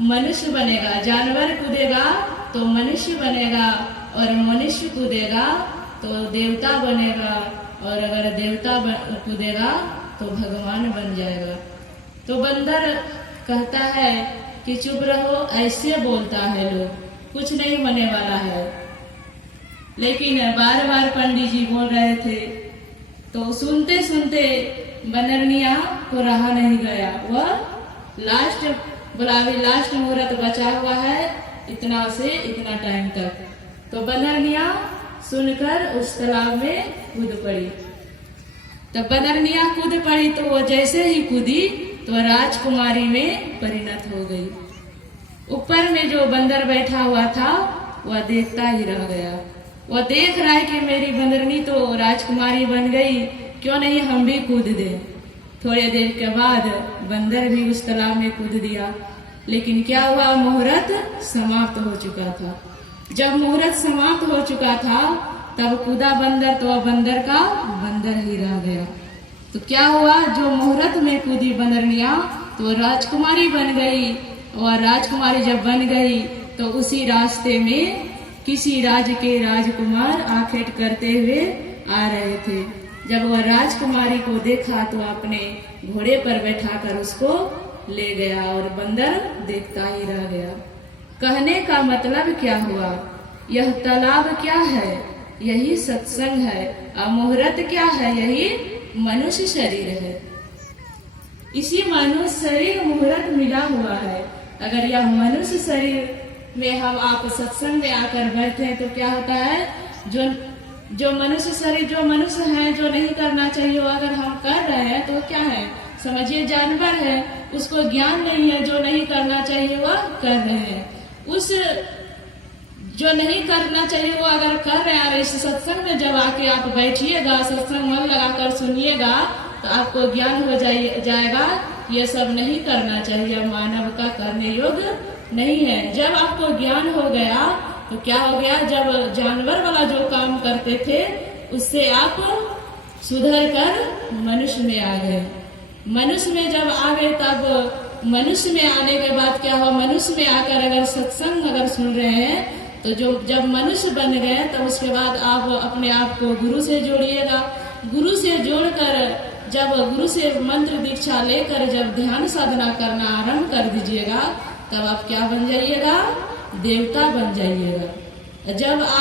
मनुष्य बनेगा, जानवर कूदेगा तो मनुष्य बनेगा, और मनुष्य कूदेगा तो देवता बनेगा, और अगर देवता कूदेगा तो भगवान बन जाएगा। तो बंदर कहता है कि चुप रहो, ऐसे बोलता है लोग, कुछ नहीं होने वाला है। लेकिन बार बार पंडित जी बोल रहे थे, तो सुनते सुनते बनरनिया को रहा नहीं गया। वह लास्ट बुलावी, लास्ट मुहूर्त बचा हुआ है, इतना से इतना टाइम तक। तो बनरनिया सुनकर उस तालाब में कूद पड़ी। तब बनरनिया कूद पड़ी तो वो जैसे ही कूदी तो राजकुमारी में परिणत हो गई। ऊपर में जो बंदर बैठा हुआ था वह देखता ही रह गया। वह देख रहा है कि मेरी बंदरनी तो राजकुमारी बन गई, क्यों नहीं हम भी कूद दे। थोड़े देर के बाद बंदर भी उस तालाब में कूद दिया। लेकिन क्या हुआ, मुहूर्त समाप्त हो चुका था। जब मुहूर्त समाप्त हो चुका था तब कूदा बंदर, तो वह बंदर का बंदर ही रह गया। तो क्या हुआ, जो मुहूर्त में कूदी बंदरनिया तो राजकुमारी बन गई, और राजकुमारी जब बन गई तो उसी रास्ते में किसी राज्य के राजकुमार आखेट करते हुए आ रहे थे। जब वह राजकुमारी को देखा तो अपने घोड़े पर बैठाकर उसको ले गया, और बंदर देखता ही रह गया। कहने का मतलब क्या हुआ, यह तालाब क्या है, यही सत्संग है, और मुहूर्त क्या है, यही मनुष्य शरीर है। इसी मनुष्य शरीर मुहूर्त मिला हुआ है। अगर यह मनुष्य शरीर में हम आप सत्संग में आकर बैठे हैं तो क्या होता है, जो मनुष्य शरीर, जो मनुष्य है, जो नहीं करना चाहिए वो अगर हम कर रहे हैं तो क्या है, समझिए जानवर है, उसको ज्ञान नहीं है, जो नहीं करना चाहिए वह कर रहे हैं। उस जो नहीं करना चाहिए वो अगर कर रहे हैं, इस सत्संग में जब आके आप बैठिएगा, सत्संग मन लगाकर सुनिएगा तो आपको ज्ञान हो जाएगा ये सब नहीं करना चाहिए, मानव का करने योग्य नहीं है। जब आपको ज्ञान हो गया तो क्या हो गया, जब जानवर वाला जो काम करते थे उससे आप सुधर कर मनुष्य में आ गए। मनुष्य में जब आ गए तब मनुष्य में आने के बाद क्या हुआ, मनुष्य में आकर अगर सत्संग अगर सुन रहे हैं तो जो जब मनुष्य बन गए तो उसके बाद आप अपने आप को गुरु से जोड़िएगा। गुरु से जोड़कर जब गुरु से मंत्र दीक्षा लेकर जब ध्यान साधना करना आरंभ कर दीजिएगा तब आप क्या बन जाइएगा, देवता बन जाइएगा। जब आप